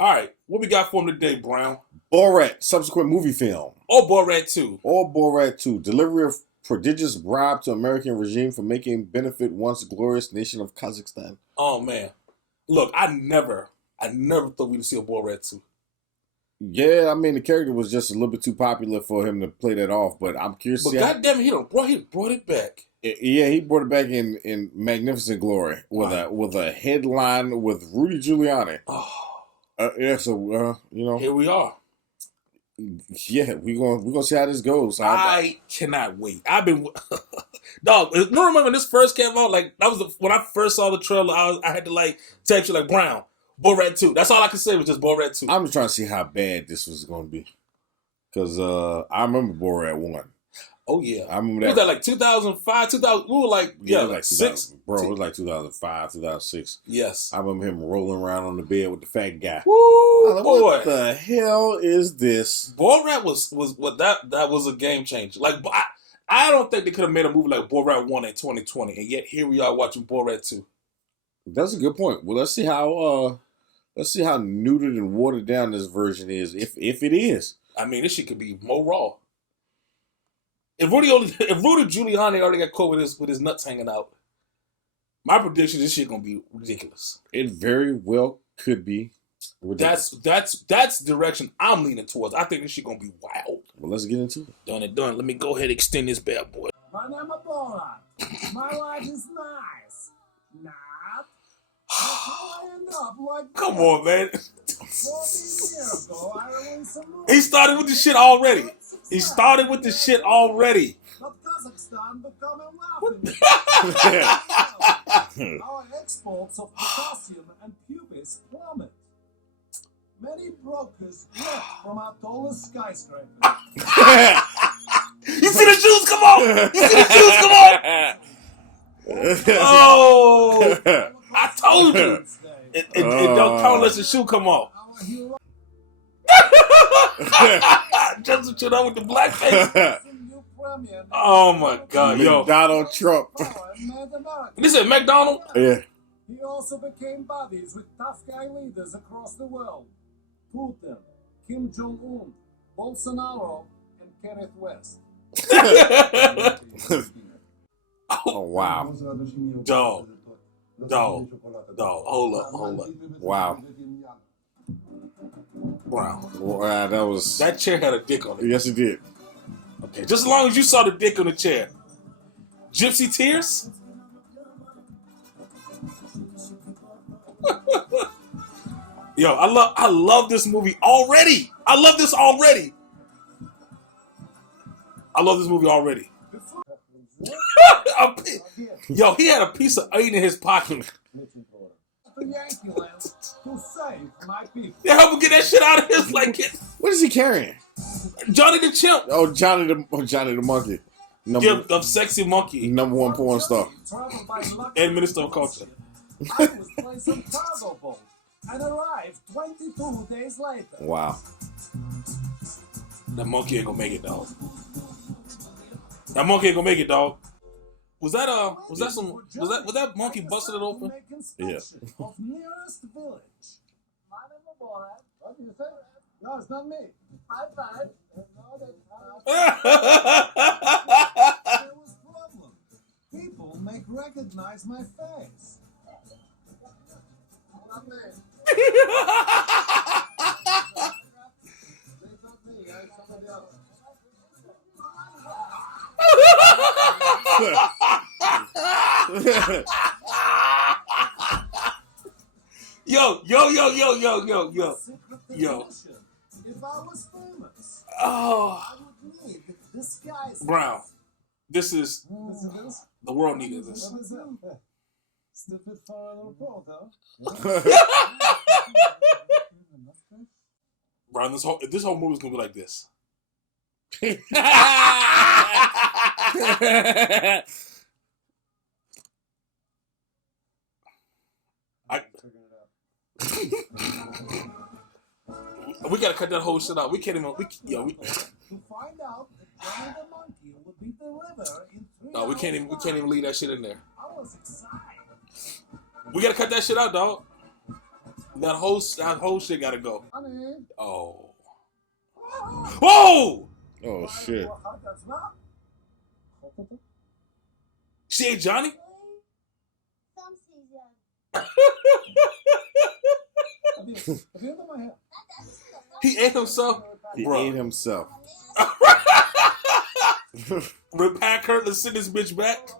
All right, what we got for him today, Brown? Borat, subsequent movie film. Or Borat 2. Or Borat 2, delivery of prodigious bribe to American regime for making benefit once glorious nation of Kazakhstan. Oh man, look, I never thought we'd see a Borat 2. Yeah, I mean the character was just a little bit too popular for him to play that off, but I'm curious. But goddamn, he brought it back. Yeah, he brought it back in magnificent glory with a headline with Rudy Giuliani. Oh. Here we are. Yeah, we're gonna see how this goes. I cannot wait. I've been dog. You remember when this first came out? Like that was when I first saw the trailer. I had to like text you like Brown, Borat 2. That's all I could say was just Borat 2. I'm just trying to see how bad this was gonna be because I remember Borat 1. Oh yeah, I remember that. Was that like 2005, 2000? We were like like 6, bro. It was like 2005, 2006. Yes, I remember him rolling around on the bed with the fat guy. Woo, like, boy! What the hell is this? Borat was what that was a game changer. Like I don't think they could have made a movie like Borat 1 in 2020, and yet here we are watching Borat 2. That's a good point. Well, let's see how neutered and watered down this version is, if it is. I mean, this shit could be more raw. If Rudy Giuliani already got caught with his nuts hanging out, my prediction is this shit gonna be ridiculous. It very well could be ridiculous. That's the direction I'm leaning towards. I think this shit gonna be wild. Well, let's get into it. Done. Let me go ahead and extend this bad boy. My name is Borat. My life is nice. Not. How I end up like Come on, man. 14 years ago, I won some He started with the shit already. But Kazakhstan becoming laughing. Our exports of potassium and pubis plummet. Many brokers left from our tallest skyscraper. You see the shoes? Come on! Oh! I told you! It don't count unless the shoe come off. Just to out with the black face. Oh my God, yo. Donald Trump. This is McDonald? Yeah. He also became buddies with tough guy leaders across the world. Putin, Kim Jong-un, Bolsonaro, and Kenneth West. Oh, wow. Dog. Hold up. Wow. Wow. That chair had a dick on it. Yes, it did. Okay, just as long as you saw the dick on the chair. Gypsy tears? Yo, I love this movie already. I love this movie already. Yo, he had a piece of eight in his pocket. Yeah, help him get that shit out of his like it. What is he carrying? Johnny the Chimp. Oh, Johnny the Monkey. Of Sexy Monkey. #1 porn star. And Minister of Culture. I was playing some cargo boat and arrived 22 days later. Wow. That monkey ain't gonna make it, dog. Was that monkey busted it open? Yeah. Of nearest village. What do you say? No, it's not me. There was problem. People make recognize my face. Not me. It's not me. I'm somebody else. Yo. If I was famous, Oh, I would need this guy's Brown. This is the world needed this. What is that? Stupid for a report, huh? Brown, this whole movie's gonna be like this. We gotta cut that whole shit out. We can't even. To find out that Johnny the Monkey would be delivered in 3 No, we can't even leave that shit in there. I was excited. We gotta cut that shit out, dog. That whole shit gotta go. Honey. Oh. Whoa! Oh shit. She ate Johnny? He ate himself? He Bruh. ate himself. Repack her to send this bitch back?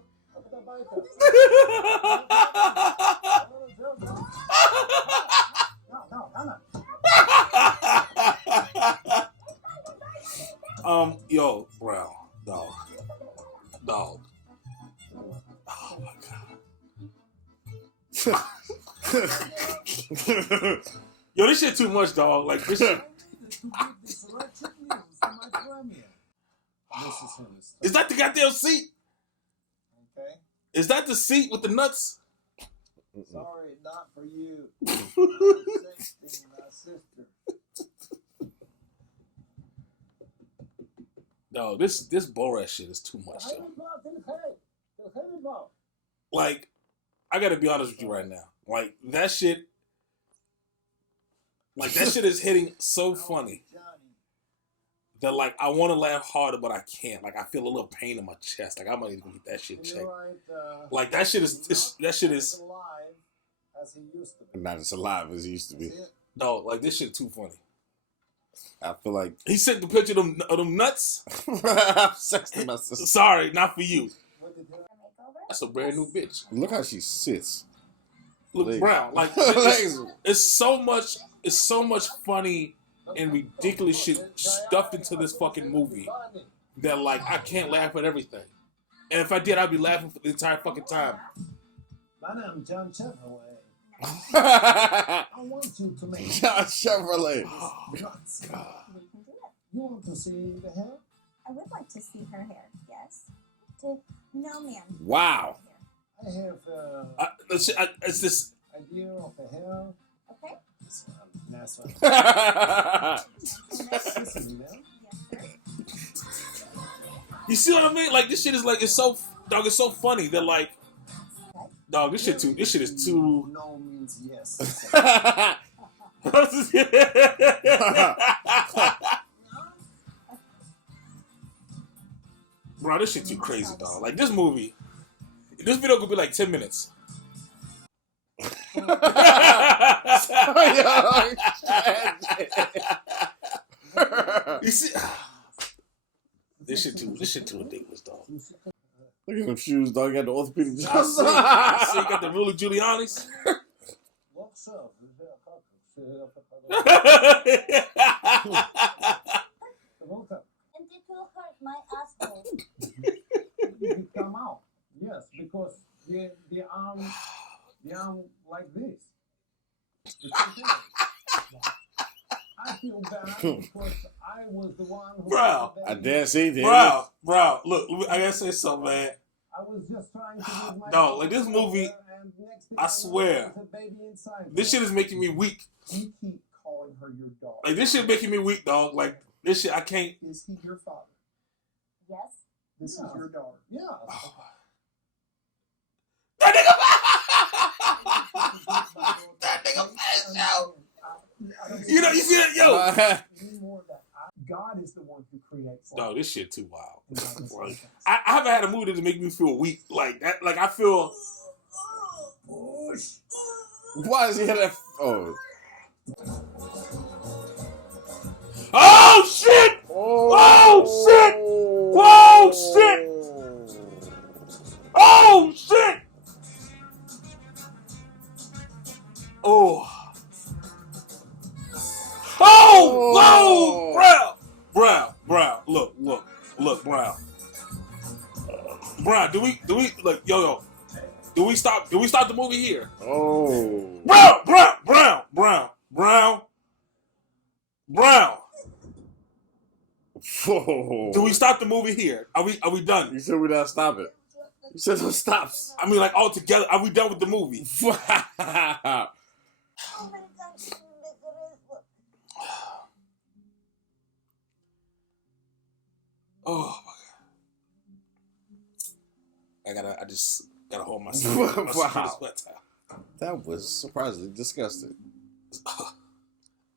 Yo, bro, dog. Oh my god. Yo, this shit too much, dog. Like this shit. Is that the goddamn seat? Okay. Is that the seat with the nuts? Sorry, not for you. My sister. No, this Borat shit is too much. Yo. Like, I gotta be honest with you right now. Like that shit is hitting so funny that like I want to laugh harder, but I can't. Like I feel a little pain in my chest. Like I might even get that shit checked. Like that shit is alive as he used to be. Not as alive as he used to be. no, like this shit too funny. I feel like He sent the picture of them nuts. I'm sexting my sister. Sorry, not for you. That's a brand new bitch. Look how she sits. Look, Legs. Brown. Like it's so much funny and ridiculous shit stuffed into this fucking movie that like I can't laugh at everything. And if I did, I'd be laughing for the entire fucking time. My name's John Chevrolet. I John want you to make Chevrolet. Oh, nuts. God. We can do it. You want to see the hair? I would like to see her hair, yes. No, ma'am. Wow. I have It's this. idea of the hair. Okay. This one, nice one. Yes, Sesame, man. sir. You see what I mean? Like this shit is like it's so funny that like dog this shit is too. No means yes. Bro, this shit too crazy, dog. Like this video could be like 10 minutes. You see, this shit too ridiculous, dog. Look at them shoes, dog. Got the orthopedic I shoes. see, you got the Ruler Giuliani's. What's up? And it will hurt my asshole. You come out. Yes, because the arm like this. It's okay. I feel bad because I was the one who. Bro. I dare say that. Bro, look, I gotta say something, man. I was just trying to give my No, like this movie, and next thing I swear, there's a baby inside this shit is making me weak. You keep calling her your dog. Like this shit making me weak, dog. Like this shit, I can't. Is he your father? Yes. This is your daughter. Yeah. That nigga, that nigga passed out. You know, you see that, yo. God is the one who creates. No, this shit too wild. And God is Like, the I haven't had a movie to make me feel weak like that. Like I feel. Push. Why is he had that? Oh. Oh shit! Oh shit! Oh shit! Oh shit! Oh. Oh! Whoa! Brown. Look, Brown. Brown, do we look, yo. Do we stop the movie here? Oh. Brown. Whoa. Do we stop the movie here? Are we done? You said we not stop it. You said no stops. I mean, like all together. Are we done with the movie? Oh my God. Oh my God. I just gotta hold myself. Wow. That was surprisingly disgusting.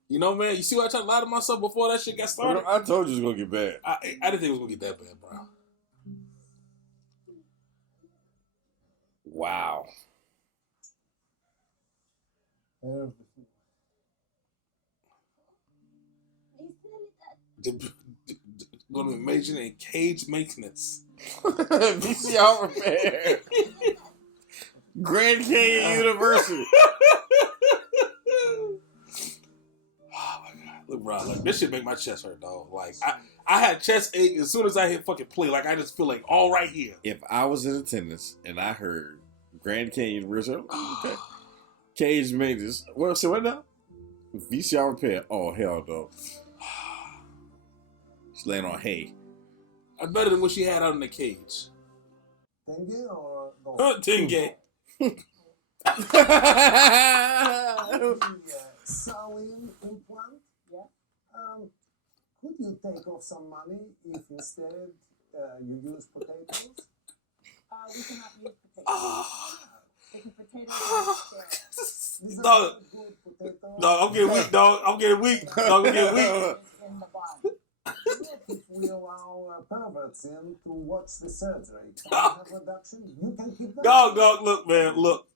You know, man, you see why I tried to lie to myself before that shit got started? I told you it was gonna get bad. I didn't think it was gonna get that bad, bro. Wow. Gonna be majoring in cage maintenance. VCR repair. Grand Canyon University. Oh my god! Look, bro, like this shit make my chest hurt, dog. Like I had chest ache as soon as I hit fucking play. Like I just feel like all right here. If I was in attendance and I heard Grand Canyon University, okay. Cage maintenance. Well, so what now? VCR repair. Oh hell no. She's laying on hay. I'm better than what she had out in the cage. Tenge or gold? Tenge. Saline implant? Yeah. Could you take off some money if instead you use potatoes? We cannot use potatoes. Oh. Taking potatoes These are Dog. good potatoes. No, I'm getting weak, dog. I'm getting weak. Dog, I'm getting weak. in the body. If we allow perverts in to watch the surgery, can we have reduction? You can keep them. Dog, look, man, look.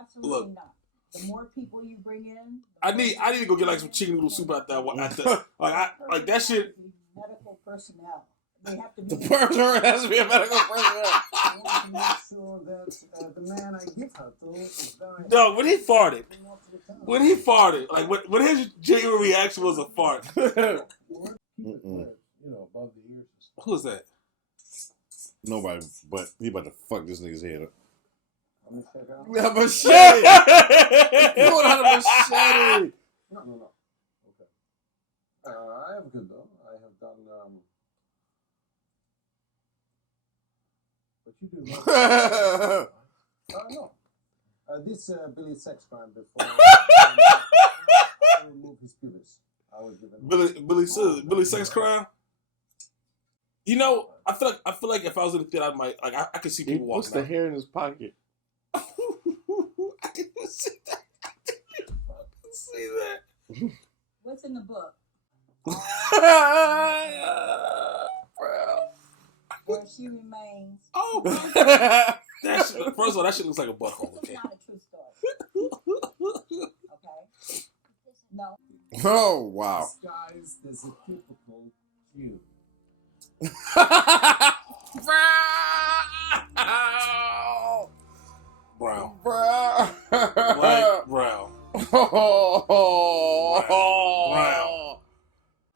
Absolutely Look. not. The more people you bring in, I need to go get like some chicken noodle soup out there. Like that shit. Medical personnel. They have to The be. person has to be a medical personnel. I want to make sure that the man I give her to is very. Dog, when he farted, not to return. when he farted, like when his genuine reaction was a fart. Mm-mm. You know, above the ears. Who's that? Nobody, but he about to fuck this nigga's head up. Let me check out. We have a machete. Pull out a machete. No. Okay. I have good though. I have done. What you do? No. This Billy sex crime before. I remove his pubis. I was given. Billy sex crime. You know, I feel like if I was in the theater, I might like I could see people What's walking. the hair in his pocket? I can see that. I can see that. What's in the book? Where she remains. Oh, that shit, first of all, that shit looks like a butthole. This Okay. is not a true story. Okay. No. Oh wow. Guys, there's a typical cue. Brown. Bro. Like brown. Brown.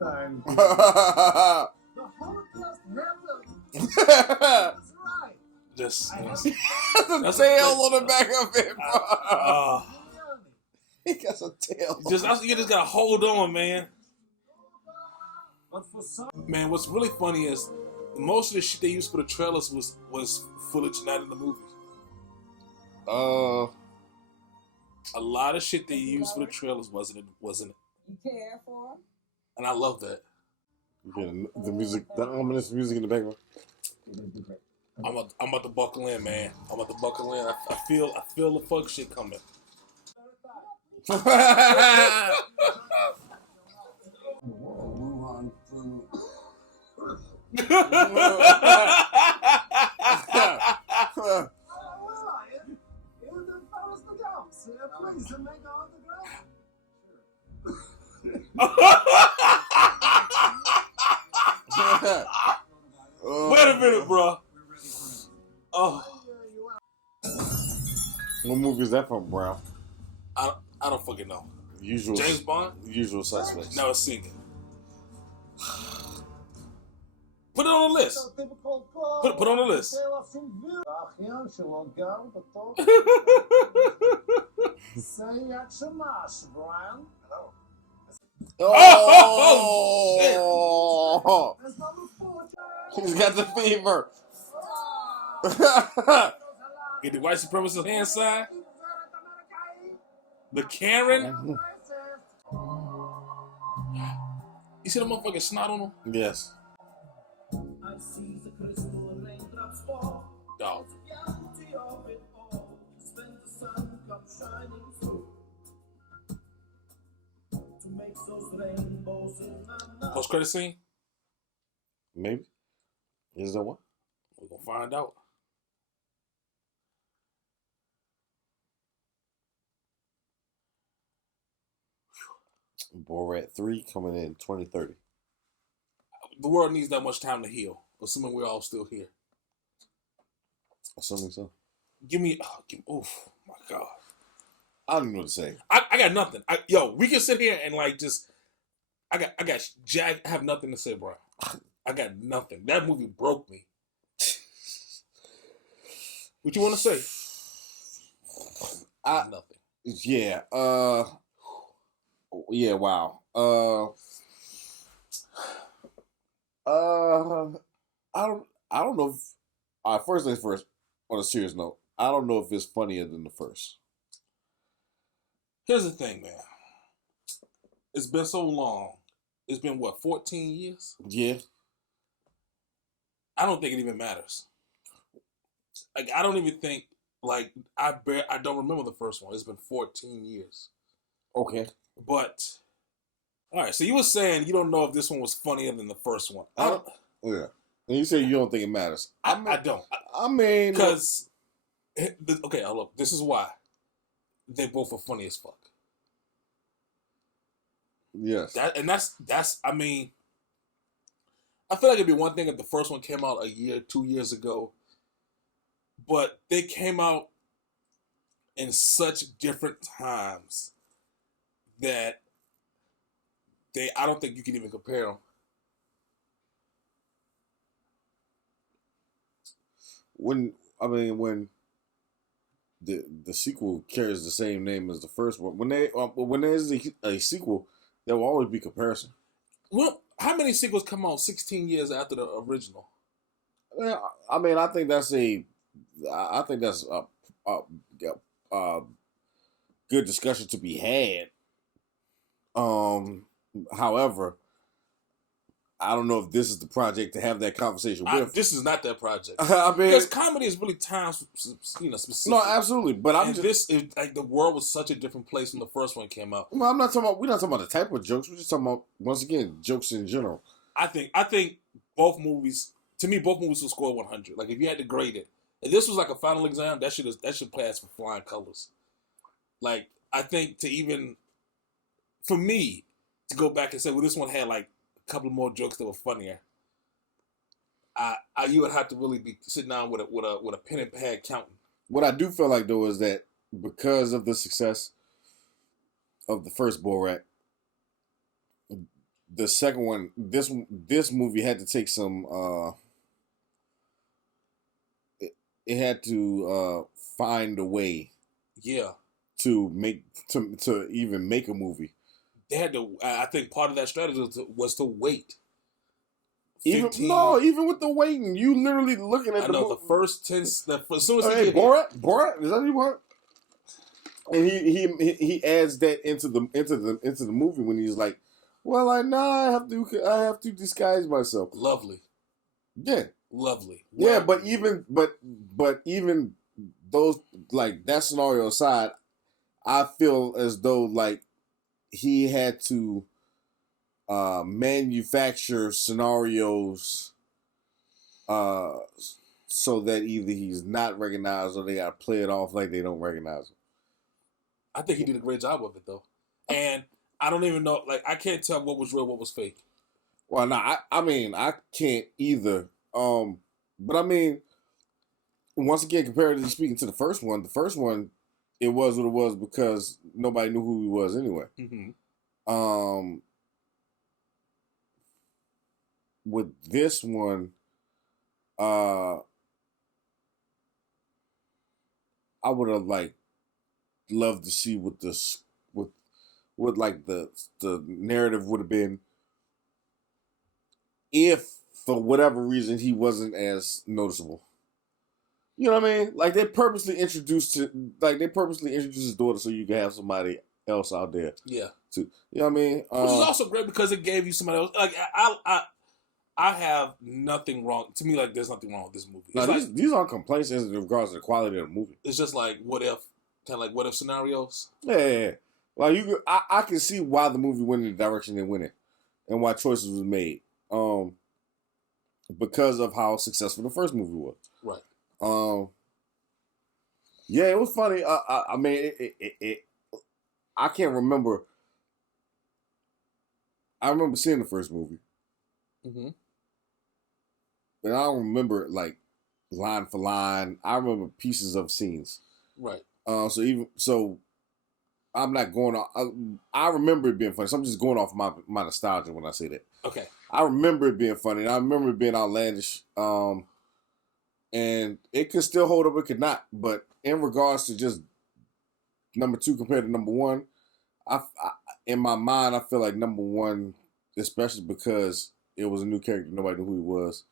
Time. Brown. The Holocaust happened. That's right. Just. The tail on the back of it, bro. He got some tail. You just gotta hold on, man. But for some, Man, what's really funny is most of the shit they used for the trailers was footage not in the movie. A lot of shit they used for the trailers wasn't. You care for? And I love that. The music, the ominous music in the background. I'm about to buckle in, man. I'm about to buckle in. I feel the fuck shit coming. move on to. Please make autograph. Wait a minute, bro. Oh, What movie is that from, Brown? I don't fucking know. Usual. James Bond? Usual Suspects. Never seen it. Put it on the list. Put on the list. Oh, he's got the fever. Get the white supremacist hand sign. The Karen. You see the motherfucking snot on him? Yes. Dog. Post credit scene. Maybe. Is there one? We're gonna find out. Borat 3 coming in 2030. The world needs that much time to heal, assuming we're all still here. Assuming so. Oof, my God. I don't know what to say. I got nothing. We can sit here and like just. I have nothing to say, bro. I got nothing. That movie broke me. What you want to say? Nothing. Yeah. Yeah. Wow. I don't know if. First things first. On a serious note, I don't know if it's funnier than the first. Here's the thing, man. It's been so long. It's been, 14 years? Yeah. I don't think it even matters. Like, I don't even think, like, I don't remember the first one. It's been 14 years. Okay. But, all right, so you were saying you don't know if this one was funnier than the first one. Yeah. And you say you don't think it matters. I don't. I mean... Because, okay, look, this is why. They both are funny as fuck. Yes. That's I mean, I feel like it'd be one thing if the first one came out 2 years ago, but they came out in such different times that I don't think you can even compare them. When the sequel carries the same name as the first one, when there's a sequel, there will always be comparison. Well, how many sequels come out 16 years after the original? I mean, I think that's a good discussion to be had. However, I don't know if this is the project to have that conversation with. This is not that project. I mean, because comedy is really time, specific. No, absolutely. But this is like the world was such a different place when the first one came out. Well, we're not talking about the type of jokes. We're just talking about, once again, jokes in general. I think both movies will score 100. Like if you had to grade it, if this was like a final exam, that should pass for flying colors. Like I think for me to go back and say, well, this one had like a couple more jokes that were funnier. You would have to really be sitting down with a pen and pad counting. What I do feel like though is that because of the success of the first Borat, the second one, this movie had to take some. It had to find a way. Yeah. To even make a movie. They had to. I think part of that strategy was to wait. Even with the waiting, you literally looking at the first 10. As soon as he Borat is that what? And he adds that into the movie when he's like, well, I have to disguise myself. Lovely. Yeah. Lovely. Yeah, but even those, like, that scenario aside, I feel as though like he had to manufacture scenarios so that either he's not recognized or they got to play it off like they don't recognize him. I think he did a great job of it though, and I don't even know. Like I can't tell what was real, what was fake. Well, no, I mean I can't either. But I mean, once again, comparatively speaking to the first one, it was what it was because nobody knew who he was anyway. Mm-hmm. With this one, I would have loved to see what like the narrative would have been if for whatever reason he wasn't as noticeable. You know what I mean? Like they purposely introduced his daughter so you can have somebody else out there. Yeah. You know what I mean? Which is also great because it gave you somebody else. Like I have nothing wrong. To me, like there's nothing wrong with this movie. Now, these aren't complaints in regards to the quality of the movie. It's just like what if scenarios. Yeah. Like I can see why the movie went in the direction it went in, and why choices was made. Because of how successful the first movie was. Right. Yeah, it was funny. I mean, I can't remember. I remember seeing the first movie, Mm-hmm. but I don't remember it like line for line. I remember pieces of scenes. Right. So, I'm not going off. I remember it being funny. So I'm just going off my nostalgia when I say that. Okay. I remember it being funny. And I remember it being outlandish. And it could still hold up. It could not. But in regards to just number 2 compared to number 1, I in my mind I feel like number 1, especially because it was a new character, nobody knew who he was.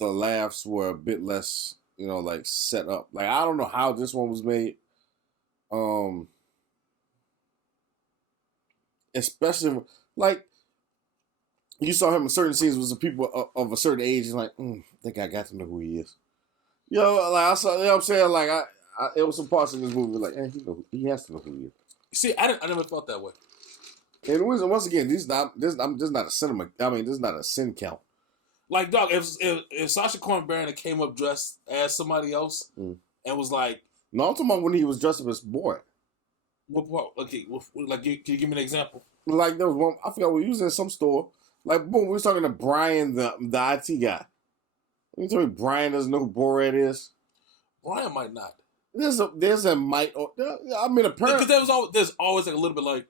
The laughs were a bit less, like set up. Like I don't know how this one was made. Especially like you saw him in certain scenes with some people of a certain age, and like, I think I got to know who he is. Like I saw, what I'm saying, like I it was some parts in this movie like, he has to know who he is. See, I never felt that way. And once again, this is not a cinema. I mean, this is not a sin count. Like, dog, if Sacha Cohen Baron came up dressed as somebody else and was like, no, I'm talking about when he was dressed up as Borat. what part? Okay, like, can you give me an example? Like there was one, I forgot, we was in some store. Like, boom, we was talking to Brian, the IT guy. You tell me Brian doesn't know who Borat is? Brian might not. There's a might. I mean, apparently Because there's always like a little bit like.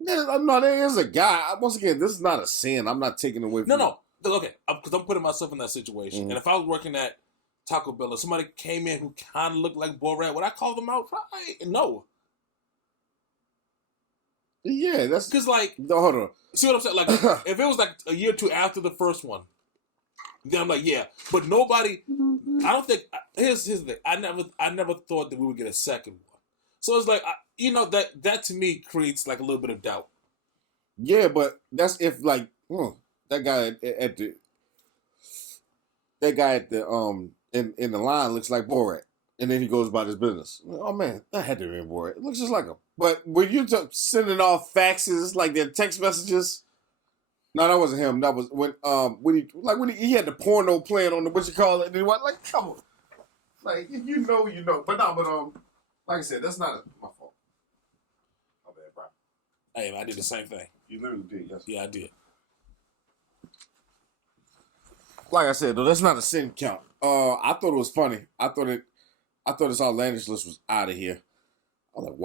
No, there is a guy. Once again, this is not a sin. I'm not taking away from No. Okay, because I'm putting myself in that situation. Mm-hmm. And if I was working at Taco Bell and somebody came in who kind of looked like Borat, would I call them out? Probably no. Yeah, that's because like. No, hold on. See what I'm saying? Like, if it was like a year or two after the first one, then I'm like, yeah. But nobody. I don't think. Here's the thing. I never thought that we would get a second one. So it's like, that to me creates like a little bit of doubt. Yeah, but that's if like that guy at the in the line looks like Borat, and then he goes about his business. Oh man, that had to be Borat. It looks just like him. But when you sending off faxes like their text messages, no, that wasn't him. That was when he had the porno playing on the what you call it. And he was like, come on, like you know. But like I said, that's not my fault. My bad, bro. Hey, I did the same thing. You literally did, yes. Yeah, I did. Like I said, though, that's not a sin count. I thought it was funny. I thought this outlandish list was out of here. I was like,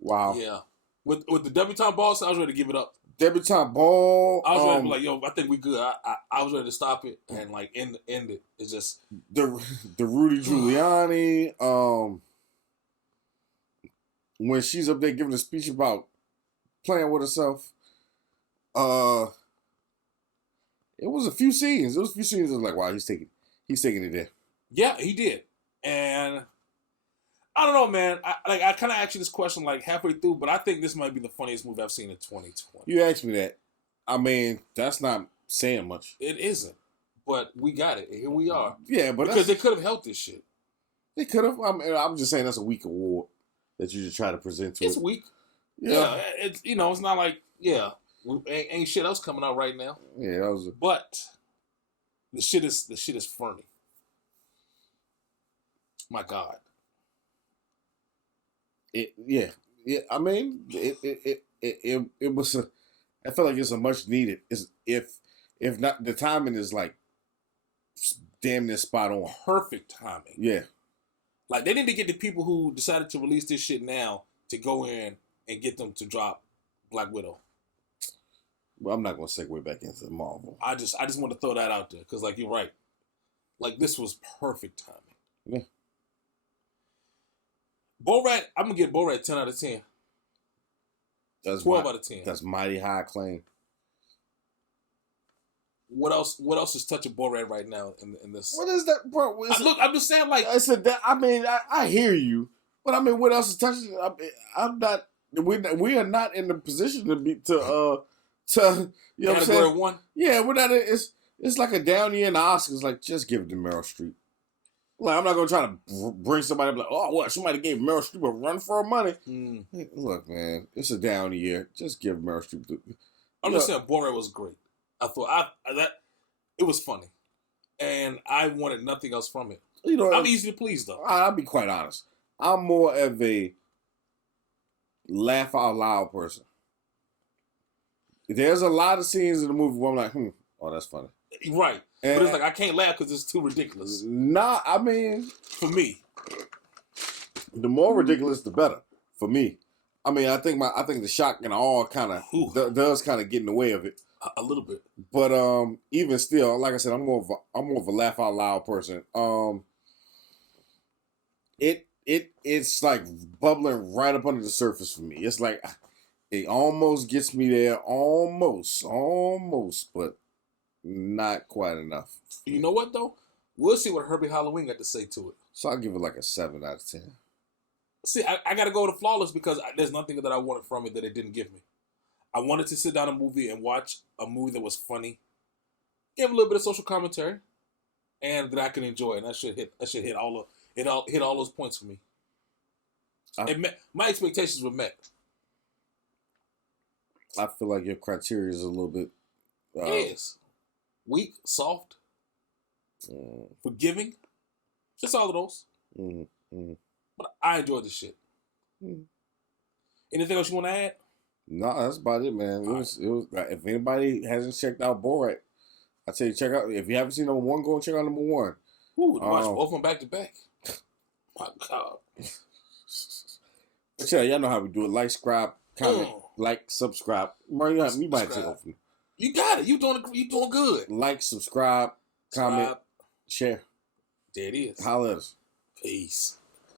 wow. Yeah. With the debutante boss, I was ready to give it up. Debutante ball. I was ready to be like, yo, I think we good. I was ready to stop it and like end it. It's just the Rudy Giuliani. When she's up there giving a speech about playing with herself. It was a few scenes. I was like, wow, he's taking it there. Yeah, he did. And I don't know, man. I kind of asked you this question like halfway through, but I think this might be the funniest movie I've seen in 2020. You asked me that. I mean, that's not saying much. It isn't, but we got it. Here we are. Yeah, but because they could have helped this shit. They could have. I'm just saying that's a weak award that you just try to present to. It's weak. Yeah, it's it's not like ain't shit else coming out right now. Yeah, that was. But the shit is funny. My God. Yeah. I mean, it was. I feel like it's a much needed. If not, the timing is like damn near spot on. Perfect timing. Yeah. Like they need to get the people who decided to release this shit now to go in and get them to drop Black Widow. Well, I'm not gonna segue back into Marvel. I just want to throw that out there because like you're right. Like this was perfect timing. Yeah. Borat, I'm gonna give Borat 10 out of 10. That's 12 out of 10. That's mighty high claim. What else is touching Borat right now in this? What is that, bro? Look, I'm just saying, like I said that. I mean, I hear you, but I mean, what else is touching? I'm not. We are not in the position to be to you know what I'm saying? 1. Yeah, we're not. It's like a down year in the Oscars. Like, just give it to Meryl Streep. Like, I'm not gonna try to bring somebody up like, oh, what? Somebody gave Meryl Streep a run for her money. Hey, look, man, it's a down year. Just give Meryl Streep. I'm just saying, Borat was great. I thought that it was funny, and I wanted nothing else from it. You know, I'm easy to please, though. I'll be quite honest. I'm more of a laugh out loud person. There's a lot of scenes in the movie where I'm like, oh, that's funny. Right. And But it's like, I can't laugh because it's too ridiculous. Nah, I mean, For me. the more ridiculous, the better. For me. I mean, I think the shock and awe kind of does kind of get in the way of it. A little bit. But even still, like I said, I'm more of a laugh out loud person. It's like bubbling right up under the surface for me. It's like it almost gets me there, almost, but not quite enough. You know what, though? We'll see what Herbie Halloween got to say to it. So I'll give it like a 7 out of 10. See, I got to go to Flawless because there's nothing that I wanted from it that it didn't give me. I wanted to sit down a movie and watch a movie that was funny, give a little bit of social commentary, and that I can enjoy. And that should hit all those points for me. My expectations were met. I feel like your criteria is a little bit Yes. Weak, soft, forgiving. Just all of those. But I enjoyed the shit. Anything else you want to add? No, that's about it, man. It was if anybody hasn't checked out Borat, I tell you, check out. If you haven't seen number 1, go and check out number 1. Ooh, watch both of them back to back. My God. But yeah, y'all know how we do it. Like, subscribe, comment, subscribe. Bro, you might take over. You got it. You doing good. Like, subscribe, comment, share. There it is. Holla at us. Peace.